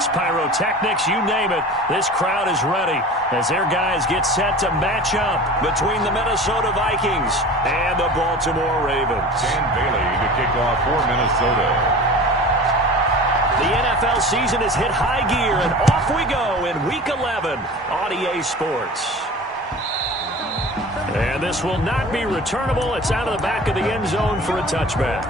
lights, pyrotechnics, you name it. This crowd is ready as their guys get set to match up between the Minnesota Vikings and the Baltimore Ravens. Dan Bailey to kick off for Minnesota. The NFL season has hit high gear, and off we go in Week 11 on EA Sports. And this will not be returnable. It's out of the back of the end zone for a touchback.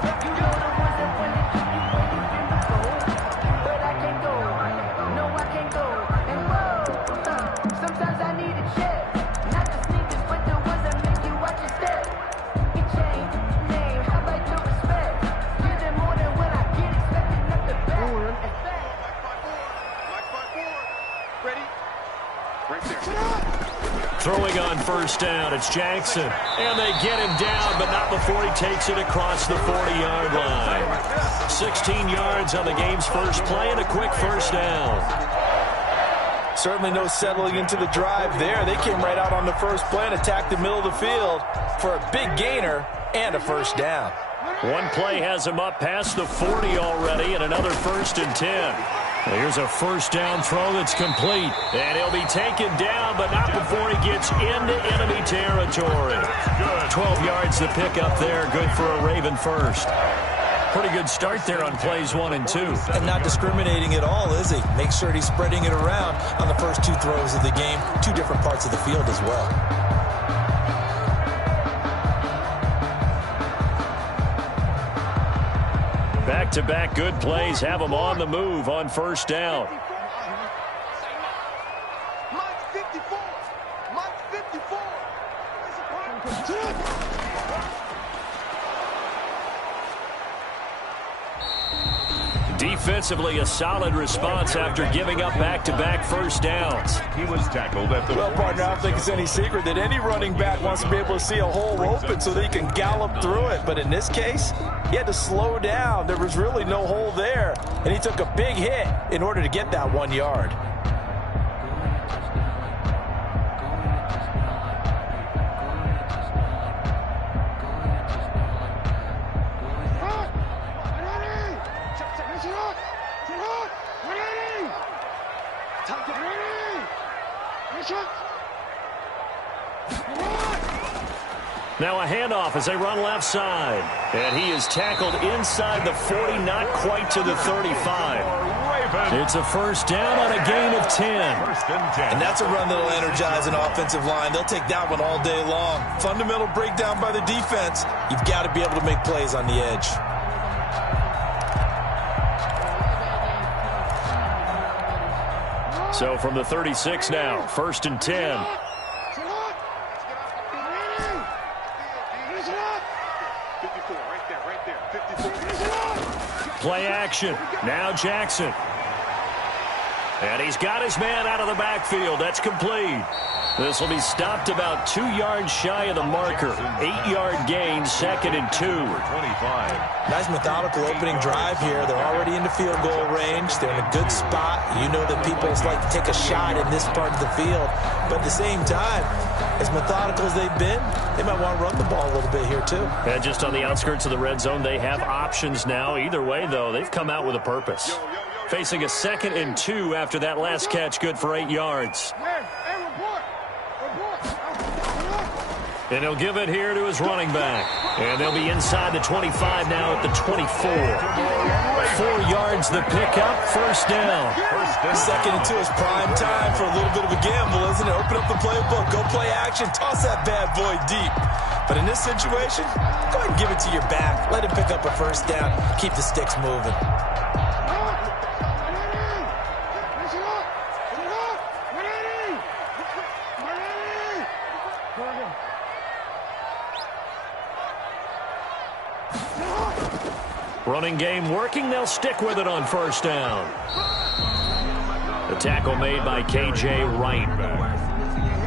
Throwing on first down, it's Jackson. And they get him down, but not before he takes it across the 40-yard line. 16 yards on the game's first play and a quick first down. Certainly no settling into the drive there. They came right out on the first play and attacked the middle of the field for a big gainer and a first down. One play has him up past the 40 already, and another 1st and 10. Here's a first down throw that's complete. And he'll be taken down, but not before he gets into enemy territory. 12 yards to pick up there. Good for a Raven first. Pretty good start there on plays 1 and 2. And not discriminating at all, is he? Make sure he's spreading it around on the first 2 throws of the game. 2 different parts of the field as well. Back-to-back good plays have them on the move on first down. Defensively, a solid response after giving up back-to-back first downs. He was tackled at the... Well, partner, I don't think it's any secret that any running back wants to be able to see a hole open so that he can gallop through it. But in this case, he had to slow down. There was really no hole there. And he took a big hit in order to get that 1 yard. Now a handoff as they run left side. And he is tackled inside the 40, not quite to the 35. It's a first down on a gain of 10. And that's a run that'll energize an offensive line. They'll take that one all day long. Fundamental breakdown by the defense. You've got to be able to make plays on the edge. So from the 36 now, 1st and 10. Play action. Now Jackson. And he's got his man out of the backfield. That's complete. This will be stopped about 2 yards shy of the marker. 8-yard gain, 2nd and 2. Nice methodical opening drive here. They're already into field goal range. They're in a good spot. You know that people like to take a shot in this part of the field. But at the same time, as methodical as they've been, they might want to run the ball a little bit here too. And just on the outskirts of the red zone, they have options now. Either way, though, they've come out with a purpose. Facing a 2nd and 2 after that last catch, good for 8 yards. And he'll give it here to his running back. And they'll be inside the 25 now at the 24. 4 yards the pickup, first down. 2nd and 2 is prime time for a little bit of a gamble, isn't it? Open up the playbook, go play action, toss that bad boy deep. But in this situation, go ahead and give it to your back. Let him pick up a first down. Keep the sticks moving. Running game working. They'll stick with it on first down. The tackle made by K.J. Wright.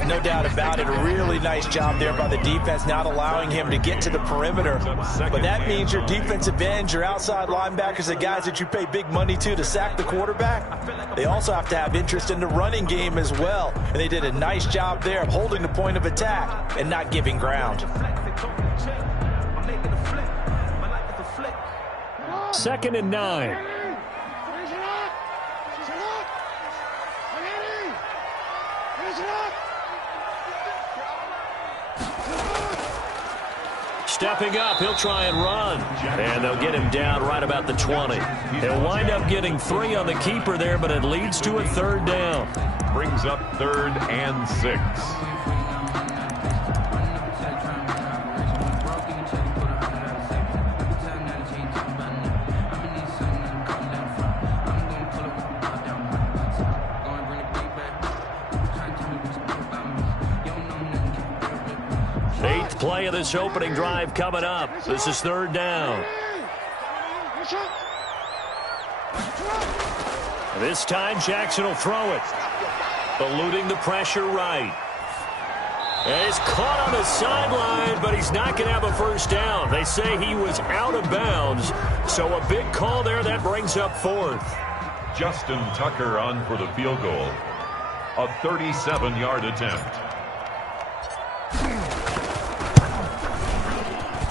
No doubt about it. A really nice job there by the defense, not allowing him to get to the perimeter. But that means your defensive ends, your outside linebackers, the guys that you pay big money to sack the quarterback, they also have to have interest in the running game as well. And they did a nice job there of holding the point of attack and not giving ground. 2nd and 9. stepping up. He'll try and run. And they'll get him down right about the 20. He'll wind up getting 3 on the keeper there, but it leads to a 3rd down. Brings up 3rd and 6. Play of this opening drive coming up. This is 3rd down. This time Jackson will throw it. Eluding the pressure right. And he's caught on the sideline, but he's not going to have a 1st down. They say he was out of bounds. So a big call there that brings up 4th. Justin Tucker on for the field goal. A 37-yard attempt.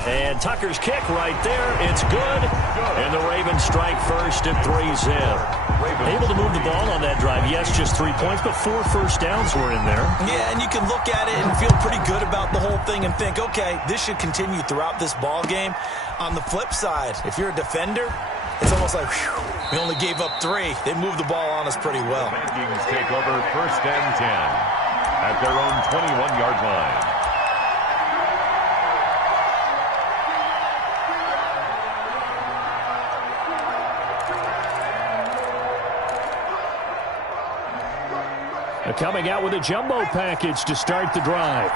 And Tucker's kick right there. It's good. And the Ravens strike first and 3's in. Able to move the ball on that drive. Yes, just 3 points, but 4 first downs were in there. Yeah, and you can look at it and feel pretty good about the whole thing and think, okay, this should continue throughout this ball game. On the flip side, if you're a defender, it's almost like, whew, we only gave up 3. They moved the ball on us pretty well. The Vikings take over 1st and 10 at their own 21-yard line. Coming out with a jumbo package to start the drive.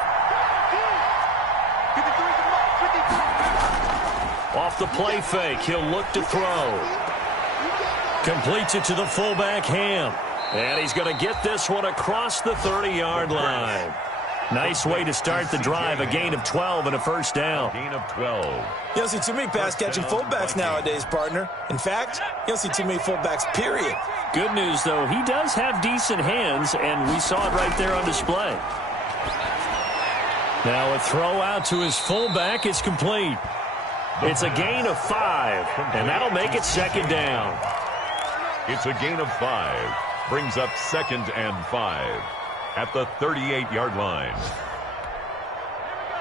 Off the play fake, he'll look to throw. Completes it to the fullback, Ham. And he's going to get this one across the 30-yard line. Nice way to start the drive. A gain of 12 and a 1st down. Gain of 12. You don't see too many pass-catching fullbacks nowadays, partner. In fact, you don't see too many fullbacks, period. Good news, though, he does have decent hands, and we saw it right there on display. Now a throw out to his fullback is complete. It's a gain of 5, and that'll make it 2nd down. It's a gain of 5. Brings up 2nd and 5 at the 38-yard line.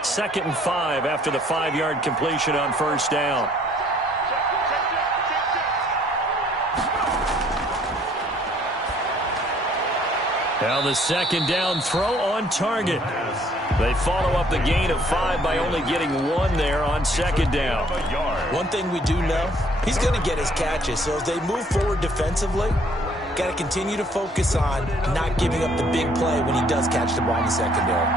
2nd and 5 after the 5-yard completion on 1st down. Now the 2nd down throw on target. They follow up the gain of 5 by only getting 1 there on 2nd down. One thing we do know, he's going to get his catches. So as they move forward defensively, got to continue to focus on not giving up the big play when he does catch the ball in the secondary.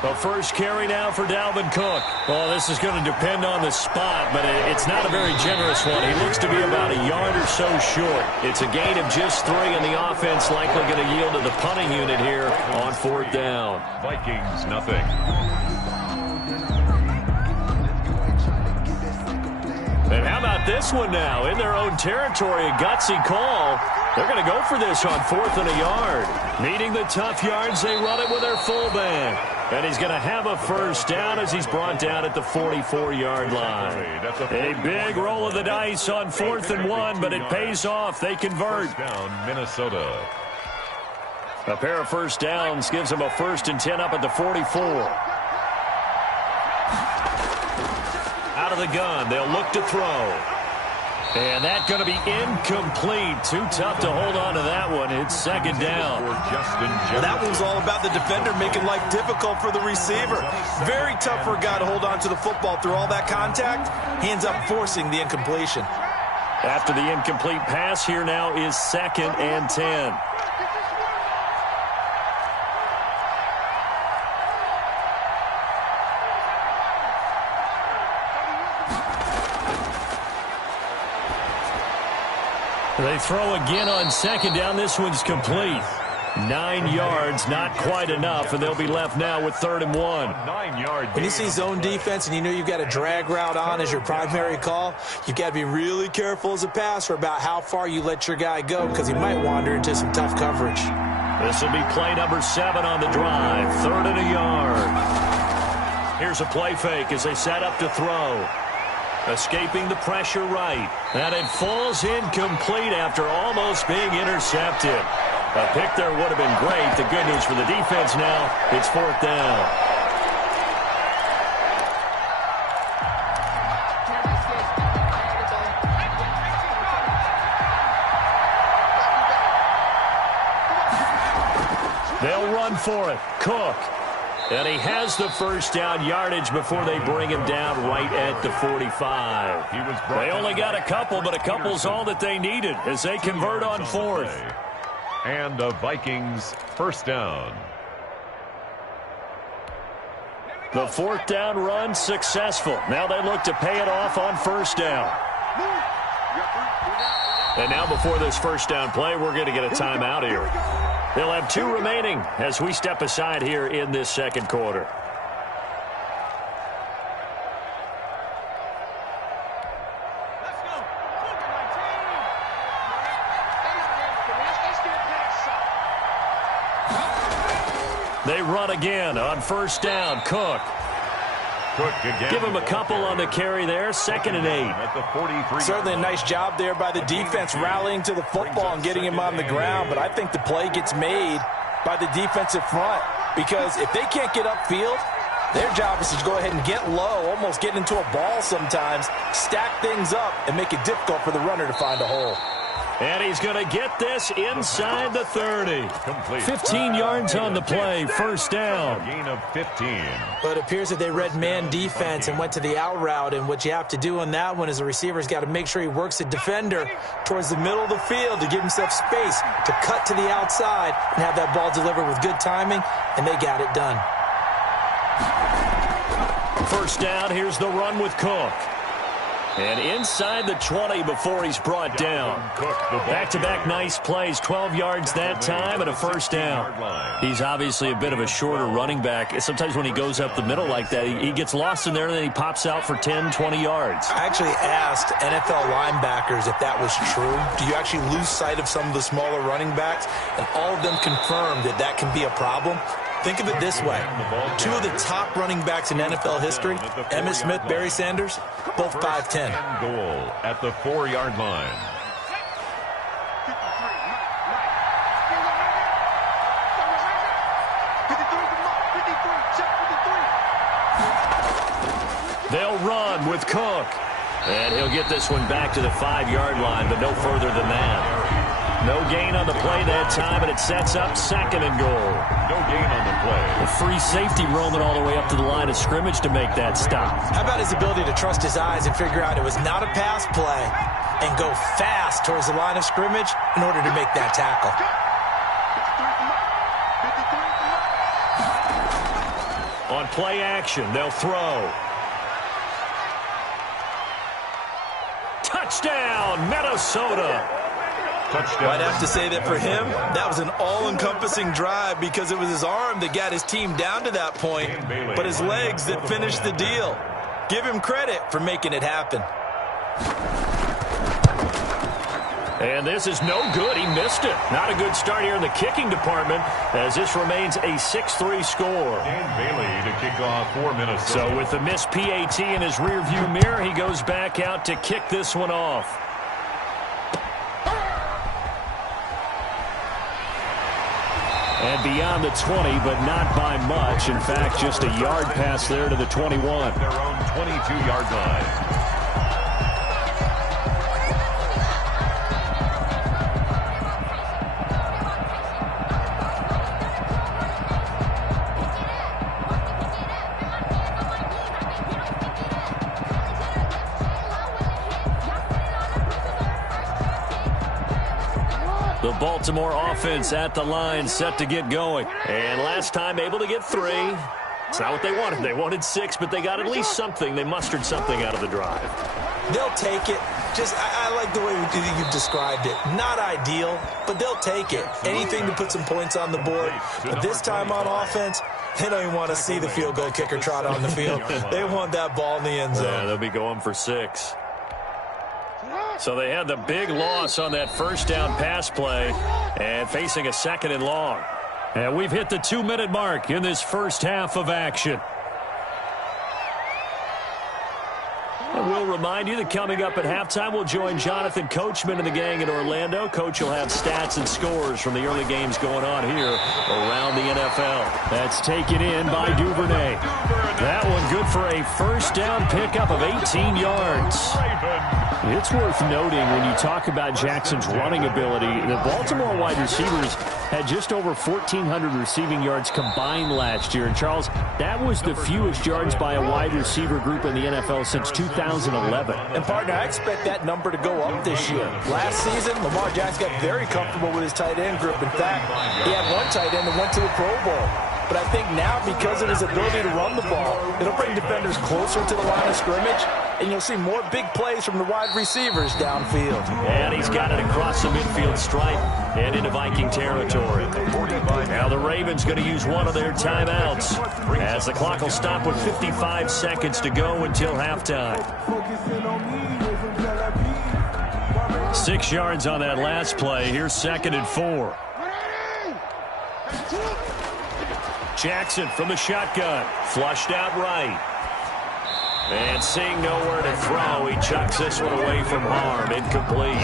The first carry now for Dalvin Cook. Well, this is going to depend on the spot, but it's not a very generous one. He looks to be about a yard or so short. It's a gain of just 3, and the offense likely going to yield to the punting unit here on 4th down. Vikings, nothing. And how about this one now? In their own territory, a gutsy call. They're going to go for this on 4th and a yard. Needing the tough yards, they run it with their fullback. And he's going to have a 1st down as he's brought down at the 44-yard line. A big roll of the dice on 4th and 1, but it pays off. They convert. Down, Minnesota. A pair of 1st downs gives them a 1st and 10 up at the 44. Out of the gun, they'll look to throw. And that's going to be incomplete. Too tough to hold on to that one. It's 2nd down. That one's all about the defender making life difficult for the receiver. Very tough for a guy to hold on to the football through all that contact. Hands up forcing the incompletion. After the incomplete pass, here now is 2nd and 10. They throw again on 2nd down. This one's complete. 9 yards, not quite enough, and they'll be left now with 3rd and 1. 9-yard. When you see zone defense and you know you've got a drag route on as your primary call, you've got to be really careful as a passer about how far you let your guy go because he might wander into some tough coverage. This will be play number 7 on the drive. 3rd and a yard. Here's a play fake as they set up to throw. Escaping the pressure right. And it falls incomplete after almost being intercepted. A pick there would have been great. The good news for the defense now, it's 4th down. They'll run for it. Cook. And he has the first down yardage before they bring him down right at the 45. They only got a couple, but a couple's all that they needed as they convert on 4th. And the Vikings first down. The 4th down run successful. Now they look to pay it off on first down. And now before this first down play, we're going to get a timeout here. They'll have 2 remaining as we step aside here in this second quarter. They run again on first down. Cook. Give him a couple on the carry there. 2nd and 8. At the 43. Certainly a nice job there by the defense rallying to the football and getting him on the ground. But I think the play gets made by the defensive front because if they can't get upfield, their job is to go ahead and get low, almost get into a ball sometimes, stack things up, and make it difficult for the runner to find a hole. And he's going to get this inside the 30. Complete. 15 yards on the play, first down. Gain of 15. But it appears that they read man defense and went to the out route, and what you have to do on that one is the receiver's got to make sure he works the defender towards the middle of the field to give himself space to cut to the outside and have that ball delivered with good timing, and they got it done. First down, here's the run with Cook. And inside the 20 before he's brought down. Back-to-back nice plays, 12 yards that time and a first down. He's obviously a bit of a shorter running back. Sometimes when he goes up the middle like that, he gets lost in there and then he pops out for 10, 20 yards. I actually asked NFL linebackers if that was true. Do you actually lose sight of some of the smaller running backs? And all of them confirmed that that can be a problem. Think of it this way. 2 of the top running backs in NFL history, Emmitt Smith, Barry Sanders, both 5'10". Goal at the 4-yard line. They'll run with Cook. And he'll get this one back to the 5-yard line, but no further than that. No gain on the play that time, and it sets up 2nd and goal. No gain on the play. A free safety roaming all the way up to the line of scrimmage to make that stop. How about his ability to trust his eyes and figure out it was not a pass play and go fast towards the line of scrimmage in order to make that tackle? On play action, they'll throw. Touchdown, Minnesota. Touchdown. I'd have to say that for him, that was an all-encompassing drive because it was his arm that got his team down to that point, but his legs that finished the deal. Give him credit for making it happen. And this is no good. He missed it. Not a good start here in the kicking department as this remains a 6-3 score. Dan Bailey to kick off for Minnesota. So with the missed PAT in his rearview mirror, he goes back out to kick this one off. And beyond the 20, but not by much. In fact, just a yard pass there to the 21. Their own 22-yard line. The Baltimore offense at the line, set to get going. And last time able to get 3. It's not what they wanted. They wanted 6, but they got at least something. They mustered something out of the drive. They'll take it. I like the way you've described it. Not ideal, but they'll take it. Anything to put some points on the board. But this time on offense, they don't even want to see the field goal kicker trot on the field. They want that ball in the end zone. Yeah, they'll be going for 6. So they had the big loss on that first down pass play and facing a 2nd and long. And we've hit the 2-minute mark in this first half of action. And we'll remind you that coming up at halftime, we'll join Jonathan Coachman and the gang in Orlando. Coach will have stats and scores from the early games going on here around the NFL. That's taken in by Duvernay. That one good for a first down pickup of 18 yards. It's worth noting when you talk about Jackson's running ability, the Baltimore wide receivers had just over 1,400 receiving yards combined last year. And, Charles, that was the fewest yards by a wide receiver group in the NFL since 2011. And, partner, I expect that number to go up this year. Last season, Lamar Jackson got very comfortable with his tight end group. In fact, he had one tight end that went to the Pro Bowl. But I think now, because of his ability to run the ball, it'll bring defenders closer to the line of scrimmage, and you'll see more big plays from the wide receivers downfield. And he's got it across the midfield stripe and into Viking territory. Now the Ravens going to use one of their timeouts as the clock will stop with 55 seconds to go until halftime. 6 yards on that last play. Here's 2nd and 4. Jackson from the shotgun. Flushed out right. And seeing nowhere to throw, he chucks this one away from harm. Incomplete.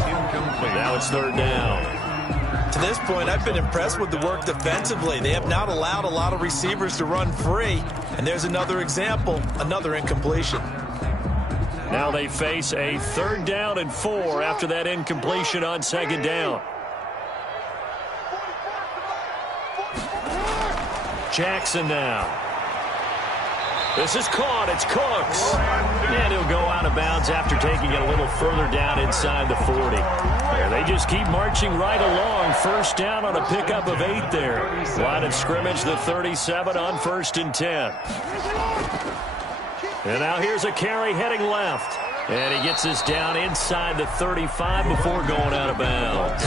Now it's 3rd down. To this point, I've been impressed with the work defensively. They have not allowed a lot of receivers to run free. And there's another example, another incompletion. Now they face a 3rd down and 4 after that incompletion on 2nd down. Jackson now. This is caught. It's Cooks. And he'll go out of bounds after taking it a little further down inside the 40. And they just keep marching right along. 1st down on a pickup of 8 there. Line of scrimmage, the 37 on 1st and 10. And now here's a carry heading left. And he gets this down inside the 35 before going out of bounds.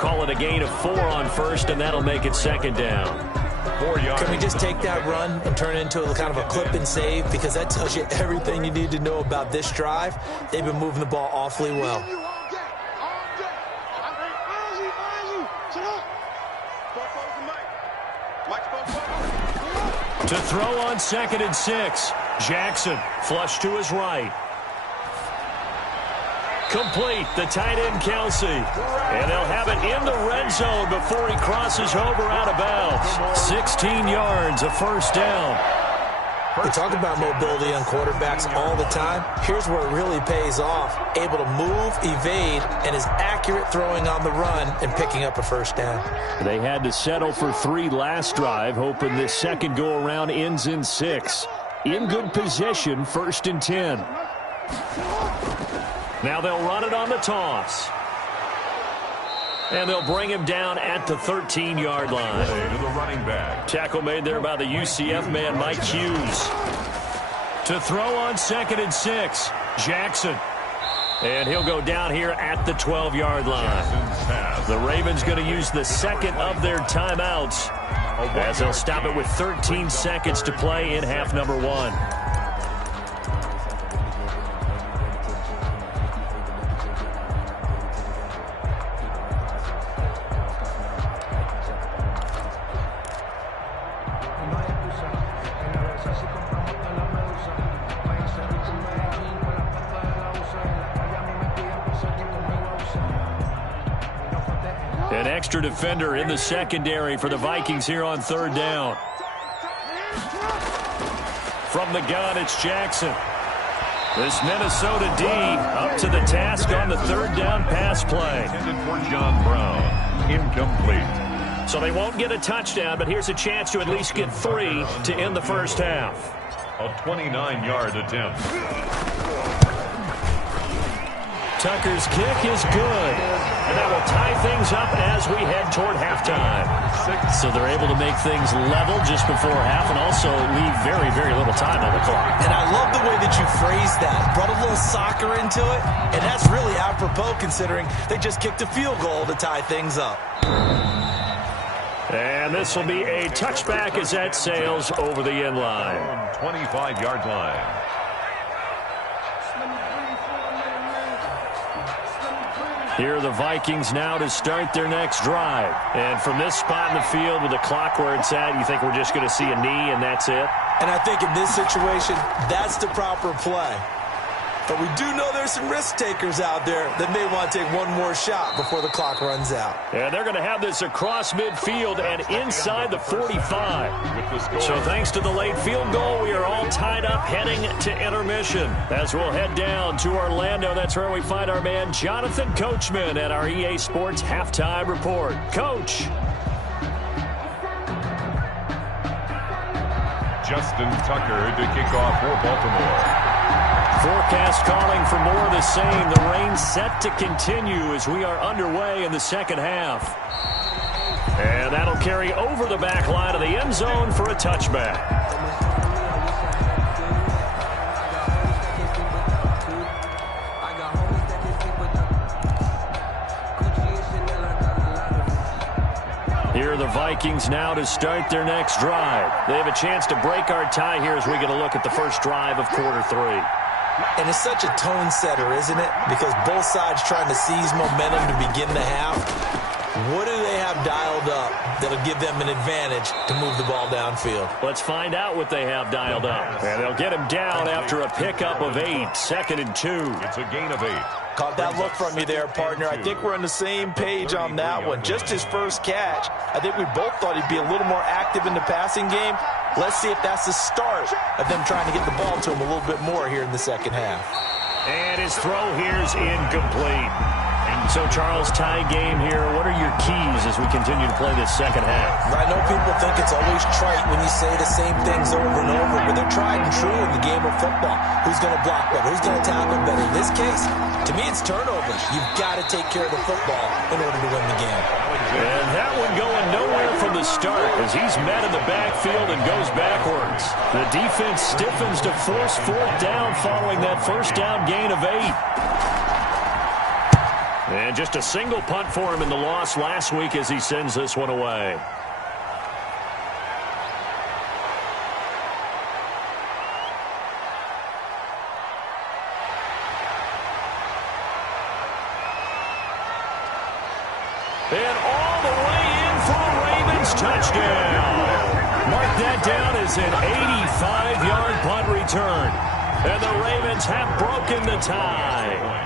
Call it a gain of 4 on 1st, and that'll make it 2nd down. 4 yards. Can we just take that run and turn it into a kind of a clip and save? Because that tells you everything you need to know about this drive. They've been moving the ball awfully well. To throw on 2nd and 6. Jackson flush to his right. Complete, the tight end Kelsey. And they'll have it in the red zone before he crosses over out of bounds. 16 yards, a 1st down. We talk about mobility on quarterbacks all the time. Here's where it really pays off. Able to move, evade, and is accurate throwing on the run and picking up a 1st down. They had to settle for 3 last drive, hoping this second go-around ends in 6. In good position, 1st and 10. Now they'll run it on the toss. And they'll bring him down at the 13-yard line. To the running back. Tackle made there by the UCF man, Mike Hughes. To throw on 2nd and 6, Jackson. And he'll go down here at the 12-yard line. The Ravens going to use the 2nd of their timeouts as they'll stop it with 13 seconds to play in half number 1. An extra defender in the secondary for the Vikings here on 3rd down. From the gun, it's Jackson. This Minnesota D up to the task on the 3rd down pass play. Intended for John Brown. Incomplete. So they won't get a touchdown, but here's a chance to at least get 3 to end the 1st half. A 29-yard attempt. Tucker's kick is good. And that will tie things up as we head toward halftime. So they're able to make things level just before half and also leave very, very little time on the clock. And I love the way that you phrased that. Brought a little soccer into it, and that's really apropos considering they just kicked a field goal to tie things up. And this will be a touchback as that sails over the end line. 25-yard line. Here are the Vikings now to start their next drive. And from this spot in the field with the clock where it's at, you think we're just going to see a knee and that's it? And I think in this situation, that's the proper play. But we do know there's some risk takers out there that may want to take one more shot before the clock runs out. And they're going to have this across midfield and inside the 45. So thanks to the late field goal, we are all tied up heading to intermission. As we'll head down to Orlando, that's where we find our man Jonathan Coachman at our EA Sports Halftime Report. Coach. Justin Tucker to kick off for Baltimore. Forecast calling for more of the same. The rain set to continue as we are underway in the second half. And that'll carry over the back line of the end zone for a touchback. Here are the Vikings now to start their next drive. They have a chance to break our tie here as we get a look at the first drive of quarter 3. And it's such a tone setter, isn't it? Because both sides trying to seize momentum to begin the half. What do they have dialed up that'll give them an advantage to move the ball downfield? Let's find out what they have dialed up. And they'll get him down after a pickup of 8, second and 2. It's a gain of 8. Caught that look from you there, partner. I think we're on the same page on that one. Just his first catch. I think we both thought he'd be a little more active in the passing game. Let's see if that's the start of them trying to get the ball to him a little bit more here in the second half. And his throw here's incomplete. So, Charles, tie game here. What are your keys as we continue to play this second half? I know people think it's always trite when you say the same things over and over, but they're tried and true in the game of football. Who's going to block better? Who's going to tackle better? In this case, to me, it's turnovers. You've got to take care of the football in order to win the game. And that one going nowhere from the start as he's met in the backfield and goes backwards. The defense stiffens to force 4th down following that first down gain of 8. And just a single punt for him in the loss last week as he sends this one away. And all the way in for a Ravens touchdown. Mark that down as an 85-yard punt return. And the Ravens have broken the tie.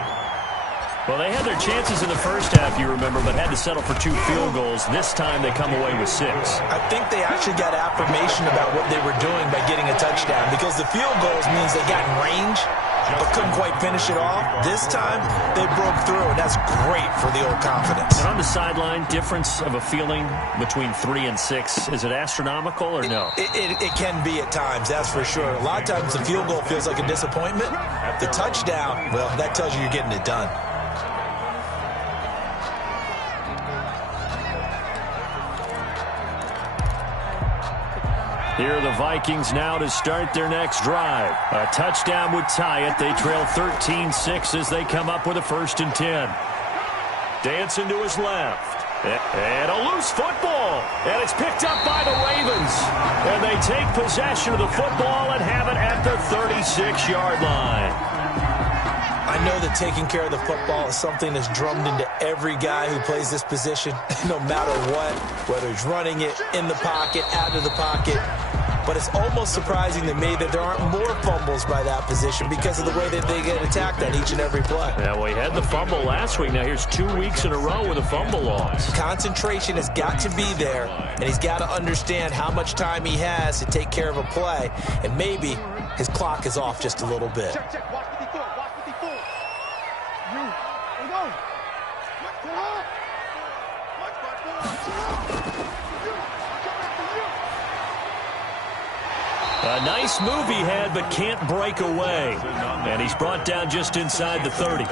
Well, they had their chances in the first half, you remember, but had to settle for 2 field goals. This time they come away with 6. I think they actually got affirmation about what they were doing by getting a touchdown because the field goals means they got in range but couldn't quite finish it off. This time they broke through, and that's great for the old confidence. And on the sideline, difference of a feeling between 3 and 6, is it astronomical or no? It can be at times, that's for sure. A lot of times the field goal feels like a disappointment. The touchdown, well, that tells you you're getting it done. Here are the Vikings now to start their next drive. A touchdown would tie it. They trail 13-6 as they come up with a 1st and 10. Dancing to his left. And a loose football. And it's picked up by the Ravens. And they take possession of the football and have it at the 36-yard line. I know that taking care of the football is something that's drummed into every guy who plays this position, no matter what, whether he's running it, in the pocket, out of the pocket. But it's almost surprising to me that there aren't more fumbles by that position because of the way that they get attacked on each and every play. Yeah, well, he had the fumble last week. Now here's 2 weeks in a row with a fumble loss. Concentration has got to be there, and he's got to understand how much time he has to take care of a play, and maybe his clock is off just a little bit. A nice move he had, but can't break away. And he's brought down just inside the 30.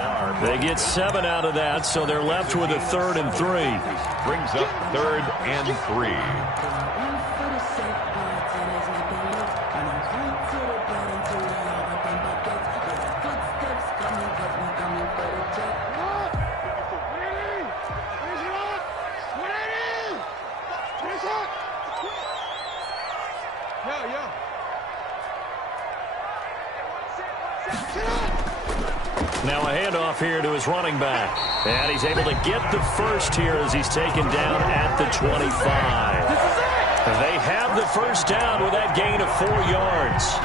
They get 7 out of that, so they're left with a 3rd and 3. Brings up 3rd and 3. Now a handoff here to his running back. And he's able to get the first here as he's taken down at the 25. They have the first down with that gain of 4 yards.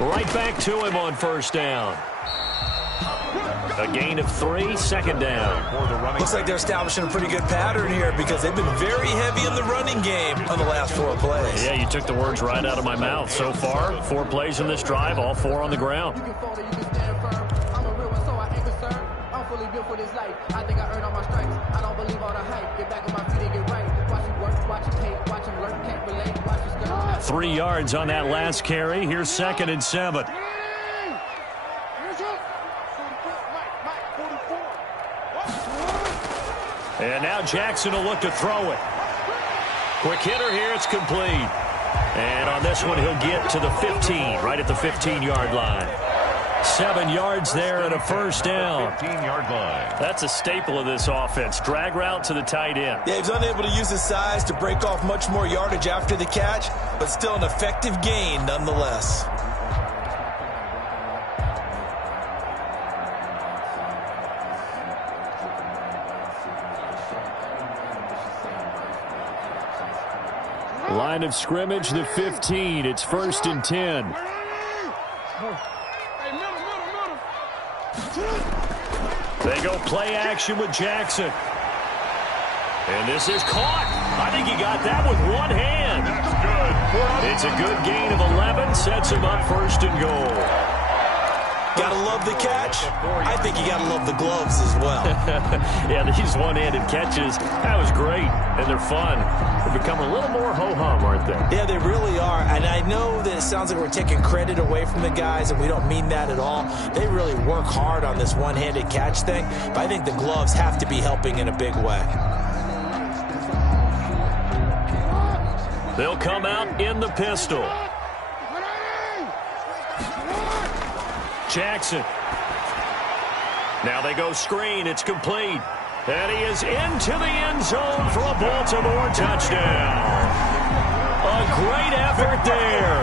Right back to him on first down. A gain of 3, 2nd down. Looks like they're establishing a pretty good pattern here because they've been very heavy in the running game on the last 4 plays. Yeah, you took the words right out of my mouth. So far, 4 plays in this drive, all 4 on the ground. I think I earned all my stripes. I don't believe all the hype. Get back on my feet and get right. Watch him work, watch him hate, watch him learn, can't relate, watch his skirt. 3 yards on that last carry. Here's 2nd and 7. And now Jackson will look to throw it. Quick hitter here. It's complete. And on this one, he'll get to the 15, right at the 15-yard line. 7 yards there and a first down. 15-yard line. That's a staple of this offense. Drag route to the tight end. Yeah, he's unable to use his size to break off much more yardage after the catch, but still an effective gain nonetheless. Line of scrimmage, the 15. It's 1st and 10. They go play action with Jackson. And this is caught. I think he got that with one hand. That's good. It's a good gain of 11. Sets him up 1st and goal. Gotta love the catch. I think you gotta love the gloves as well. Yeah, these one-handed catches, that was great. And they're fun. They've become a little more ho-hum, aren't they? Yeah, they really are. And I know that it sounds like we're taking credit away from the guys, and we don't mean that at all. They really work hard on this one-handed catch thing. But I think the gloves have to be helping in a big way. They'll come out in the pistol. Jackson. Now they go screen. It's complete. And he is into the end zone for a Baltimore touchdown. A great effort there.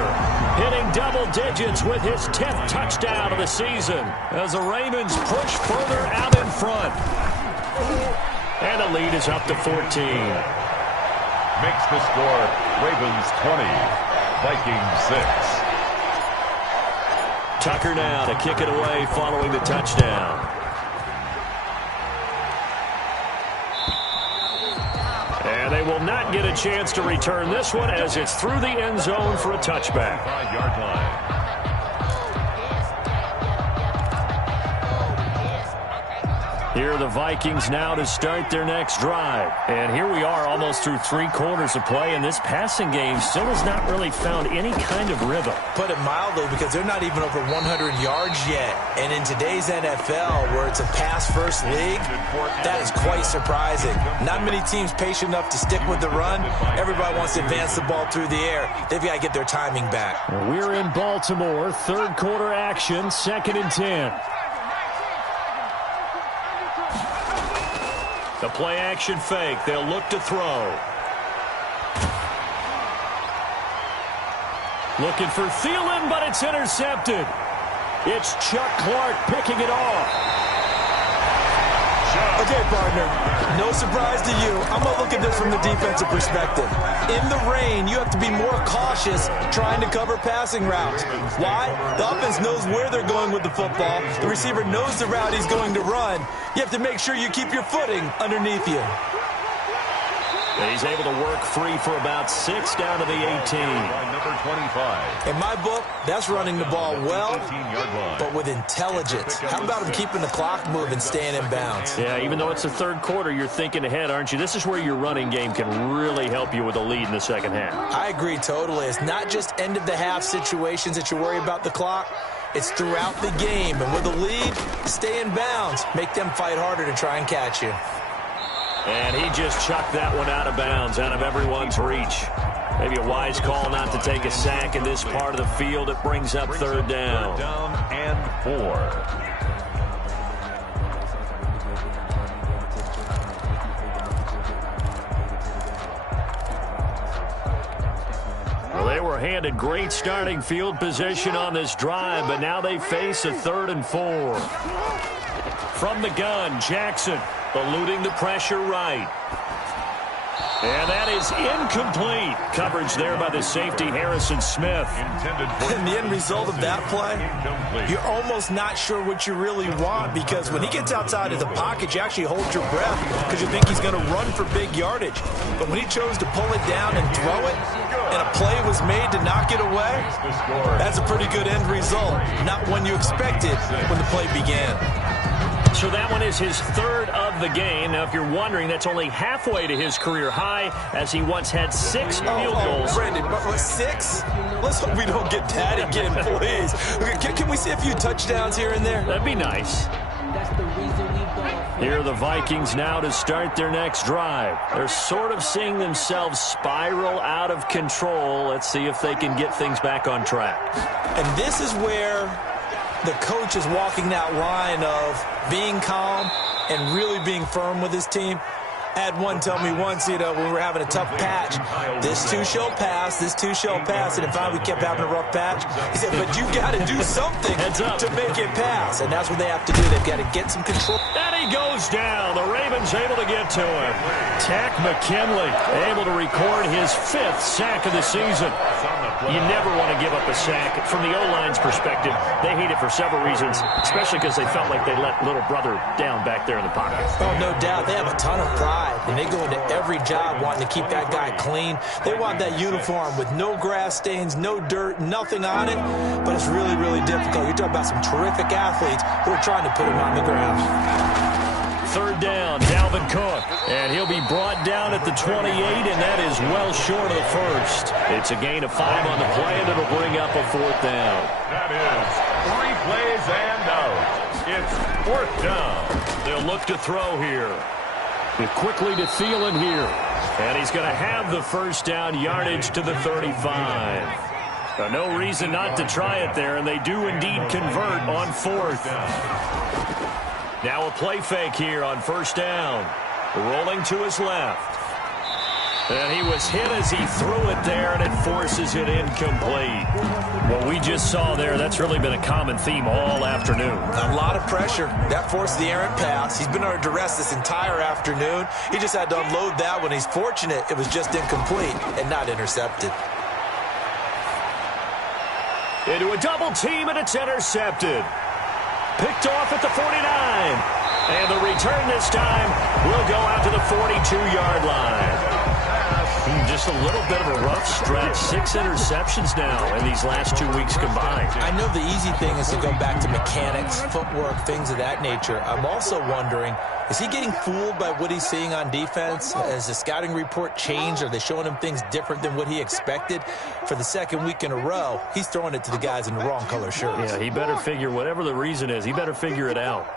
Hitting double digits with his 10th touchdown of the season as the Ravens push further out in front. And the lead is up to 14. Makes the score Ravens 20, Vikings 6. Tucker now to kick it away following the touchdown. And they will not get a chance to return this one as it's through the end zone for a touchback. 5-yard line. Here are the Vikings now to start their next drive. And here we are almost through 3 quarters of play, and this passing game still has not really found any kind of rhythm. Put it mildly, because they're not even over 100 yards yet. And in today's NFL, where it's a pass-first league, that is quite surprising. Not many teams patient enough to stick with the run. Everybody wants to advance the ball through the air. They've got to get their timing back. We're in Baltimore, 3rd quarter action, 2nd and 10. The play-action fake. They'll look to throw. Looking for Thielen, but it's intercepted. It's Chuck Clark picking it off. Okay, partner, no surprise to you. I'm going to look at this from the defensive perspective. In the rain, you have to be more cautious trying to cover passing routes. Why? The offense knows where they're going with the football. The receiver knows the route he's going to run. You have to make sure you keep your footing underneath you. And he's able to work free for about 6 down to the 18. Number 25. In my book, that's running the ball well, but with intelligence. How about him keeping the clock moving, staying in bounds? Yeah, even though it's the 3rd quarter, you're thinking ahead, aren't you? This is where your running game can really help you with a lead in the 2nd half. I agree totally. It's not just end-of-the-half situations that you worry about the clock. It's throughout the game. And with a lead, stay in bounds. Make them fight harder to try and catch you. And he just chucked that one out of bounds, out of everyone's reach. Maybe a wise call not to take a sack in this part of the field. It brings up 3rd down. 3rd down and 4. Well, they were handed great starting field position on this drive, but now they face a 3rd and 4. From the gun, Jackson eluding the pressure right. And that is incomplete. Coverage there by the safety, Harrison Smith. And the end result of that play, you're almost not sure what you really want, because when he gets outside of the pocket, you actually hold your breath because you think he's going to run for big yardage. But when he chose to pull it down and throw it, and a play was made to knock it away, that's a pretty good end result. Not one you expected when the play began. So that one is his 3rd of the game. Now, if you're wondering, that's only halfway to his career high, as he once had 6 field goals. Brandon, but 6? Let's hope we don't get that again, please. Can we see a few touchdowns here and there? That'd be nice. Here are the Vikings now to start their next drive. They're sort of seeing themselves spiral out of control. Let's see if they can get things back on track. And this is where the coach is walking that line of being calm and really being firm with his team. I had one tell me once, when we were having a tough patch, this too shall pass, this too shall pass, and if we kept having a rough patch, he said, but you got to do something to make it pass, and that's what they have to do. They've got to get some control. And he goes down. The Ravens able to get to him. Tack McKinley able to record his 5th sack of the season. You never want to give up a sack. From the O-line's perspective, they hate it for several reasons, especially because they felt like they let little brother down back there in the pocket. Oh, no doubt. They have a ton of pride. And they go into every job wanting to keep that guy clean. They want that uniform with no grass stains, no dirt, nothing on it. But it's really, really difficult. You're talking about some terrific athletes who are trying to put him on the ground. 3rd down, Dalvin Cook. And he'll be brought down at the 28, and that is well short of the 1st. It's a gain of 5 on the play, and it'll bring up a 4th down. That is 3 plays and out. It's 4th down. They'll look to throw here. Quickly to Thielen here. And he's going to have the 1st down, yardage to the 35. No reason not to try it there, and they do indeed convert on 4th. Now a play fake here on 1st down. Rolling to his left. And he was hit as he threw it there, and it forces it incomplete. What we just saw there, that's really been a common theme all afternoon. A lot of pressure. That forced the errant pass. He's been under duress this entire afternoon. He just had to unload that one. He's fortunate it was just incomplete and not intercepted. Into a double team, and it's intercepted. Picked off at the 49. And the return this time will go out to the 42-yard line. Just a little bit of a rough stretch. 6 interceptions now in these last 2 weeks combined. I know the easy thing is to go back to mechanics, footwork, things of that nature. I'm also wondering, is he getting fooled by what he's seeing on defense? Has the scouting report changed? Are they showing him things different than what he expected? For the 2nd week in a row, he's throwing it to the guys in the wrong color shirts. Yeah, he better figure, whatever the reason is, he better figure it out.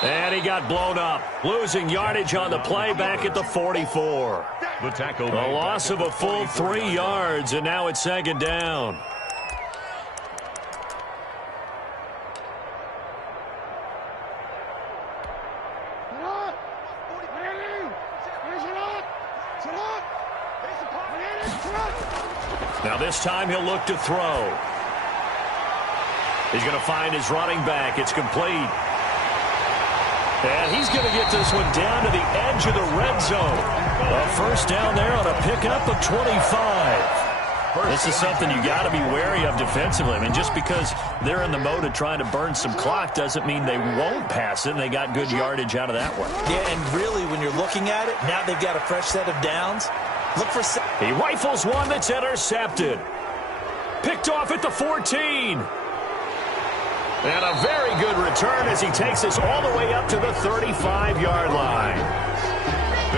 And he got blown up, losing yardage on the play back at the 44. The tackle. A loss of a full 3 yards, and now it's 2nd down. Now this time he'll look to throw. He's going to find his running back. It's complete. And he's going to get this one down to the edge of the red zone. A 1st down there on a pickup of 25. This is something you got to be wary of defensively. I mean, just because they're in the mode of trying to burn some clock doesn't mean they won't pass it, and they got good yardage out of that one. Yeah, and really, when you're looking at it, now they've got a fresh set of downs. Look for... He rifles one that's intercepted. Picked off at the 14. And a very good return as he takes us all the way up to the 35-yard line.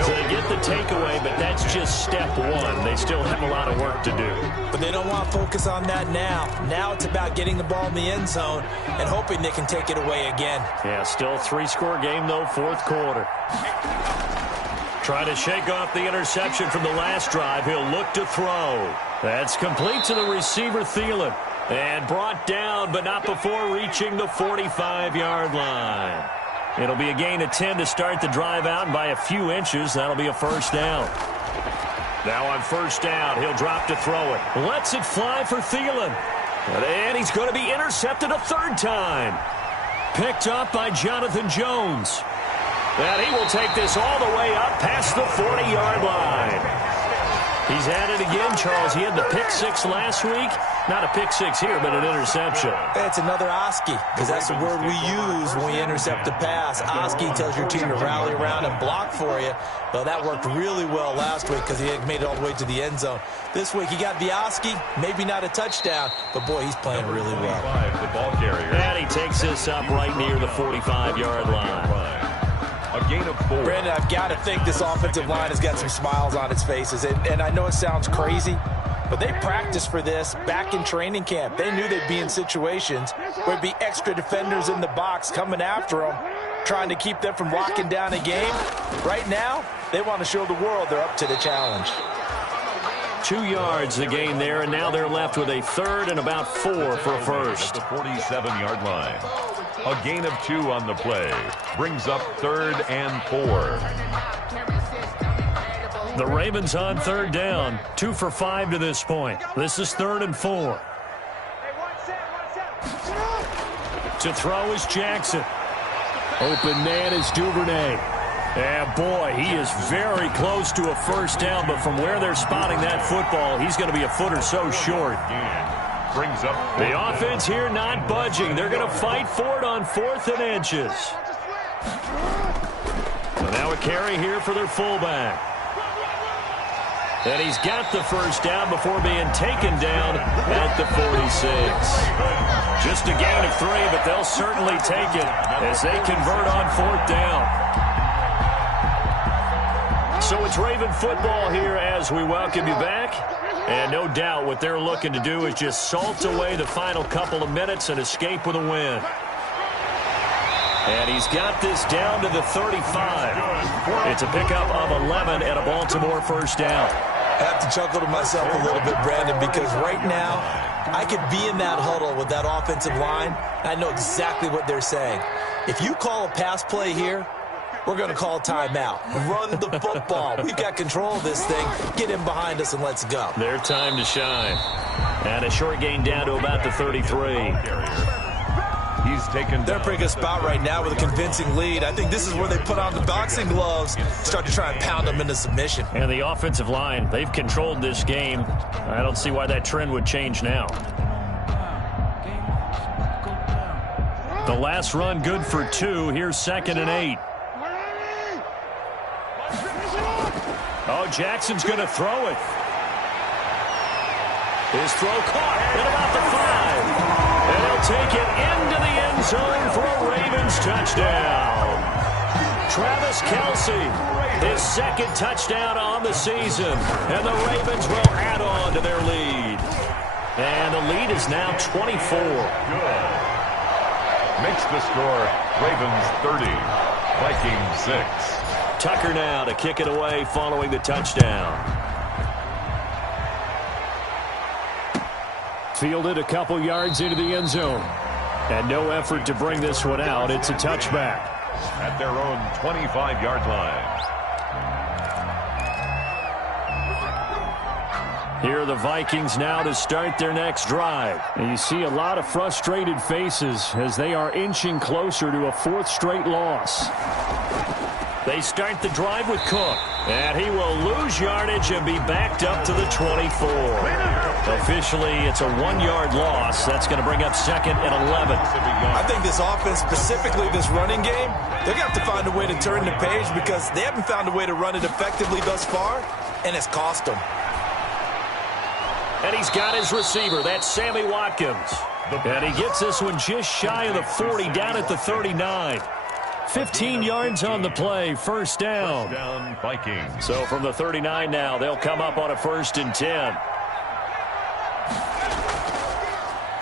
So they get the takeaway, but that's just step 1. They still have a lot of work to do. But they don't want to focus on that now. Now it's about getting the ball in the end zone and hoping they can take it away again. Yeah, still 3-score game, though, 4th quarter. Trying to shake off the interception from the last drive. He'll look to throw. That's complete to the receiver, Thielen. And brought down, but not before reaching the 45-yard line. It'll be a gain of 10 to start the drive out, and by a few inches, that'll be a first down. Now on first down, he'll drop to throw it. Lets it fly for Thielen. And he's going to be intercepted a third time. Picked up by Jonathan Jones. And he will take this all the way up past the 40-yard line. He's at it again, Charles. He had the pick six last week. Not a pick six here, but an interception. It's another Oski, because that's the word we use when we intercept a pass. Oski tells your team to rally around and block for you. Well, that worked really well last week because he had made it all the way to the end zone. This week he got the Oski, maybe not a touchdown, but boy, he's playing really well. The ball carrier. And he takes this up right near the 45-yard line. A gain of 4. Brandon, I've got to think this offensive line has got some smiles on its faces. And I know it sounds crazy, but they practiced for this back in training camp. They knew they'd be in situations where there'd be extra defenders in the box coming after them, trying to keep them from locking down a game. Right now, they want to show the world they're up to the challenge. 2 yards the gain there, and now they're left with a third and about 4 for a first. The 47-yard line. A gain of 2 on the play. Brings up 3rd and 4. The Ravens on third down. 2 for 5 to this point. This is 3rd and 4. To throw is Jackson. Open man is Duvernay. And boy, he is very close to a first down, but from where they're spotting that football, he's going to be a foot or so short. Brings up the offense here not budging. They're going to fight for it on 4th and inches. So now a carry here for their fullback. And he's got the first down before being taken down at the 46. Just a gain of 3, but they'll certainly take it as they convert on 4th down. So it's Raven football here as we welcome you back. And no doubt what they're looking to do is just salt away the final couple of minutes and escape with a win. And he's got this down to the 35. It's a pickup of 11 and a Baltimore first down. I have to chuckle to myself a little bit, Brandon, because right now I could be in that huddle with that offensive line. I know exactly what they're saying. If you call a pass play here, we're going to call timeout. Run the football. We've got control of this thing. Get in behind us and let's go. Their time to shine. And a short gain down to about the 33. He's taken. They're a pretty good spot right now with a convincing lead. I think this is where they put on the boxing gloves, start to try and pound them into submission. And the offensive line, they've controlled this game. I don't see why that trend would change now. The last run good for 2. Here's 2nd and 8. Oh, Jackson's going to throw it. His throw caught at about the 5. And he'll take it into the end zone for a Ravens touchdown. Travis Kelce, his 2nd touchdown on the season. And the Ravens will add on to their lead. And the lead is now 24. Good. Makes the score Ravens 30, Vikings 6. Tucker now to kick it away following the touchdown. Fielded a couple yards into the end zone. And no effort to bring this one out. It's a touchback. At their own 25-yard line. Here are the Vikings now to start their next drive. And you see a lot of frustrated faces as they are inching closer to a 4th straight loss. They start the drive with Cook. And he will lose yardage and be backed up to the 24. Officially, it's a 1-yard loss. That's going to bring up 2nd and 11. I think this offense, specifically this running game, they're going to have to find a way to turn the page because they haven't found a way to run it effectively thus far, and it's cost them. And he's got his receiver. That's Sammy Watkins. And he gets this one just shy of the 40, down at the 39. 15 yards on the play, first down. First down, Vikings. So from the 39 now, they'll come up on a 1st and 10.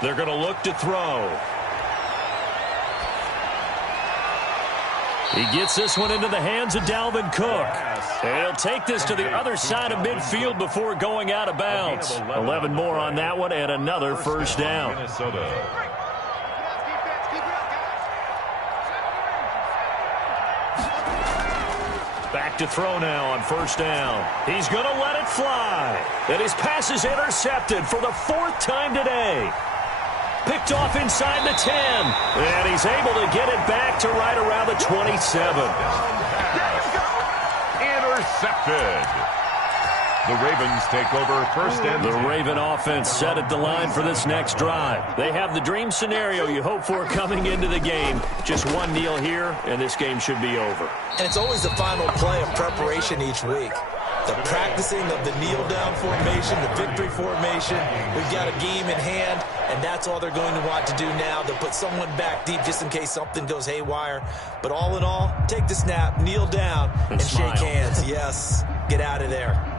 They're going to look to throw. He gets this one into the hands of Dalvin Cook. And he'll take this to the other side of midfield before going out of bounds. 11 more on that one and another first down. Minnesota. Back to throw now on first down. He's going to let it fly. And his pass is intercepted for the 4th time today. Picked off inside the 10. And he's able to get it back to right around the 27. Intercepted. The Ravens take over first and 10. The Raven offense set at the line for this next drive. They have the dream scenario you hope for coming into the game. Just one kneel here, and this game should be over. And it's always the final play of preparation each week. The practicing of the kneel-down formation, the victory formation. We've got a game in hand, and that's all they're going to want to do now. They'll put someone back deep just in case something goes haywire. But all in all, take the snap, kneel down, and smile. shake hands. Yes, get out of there.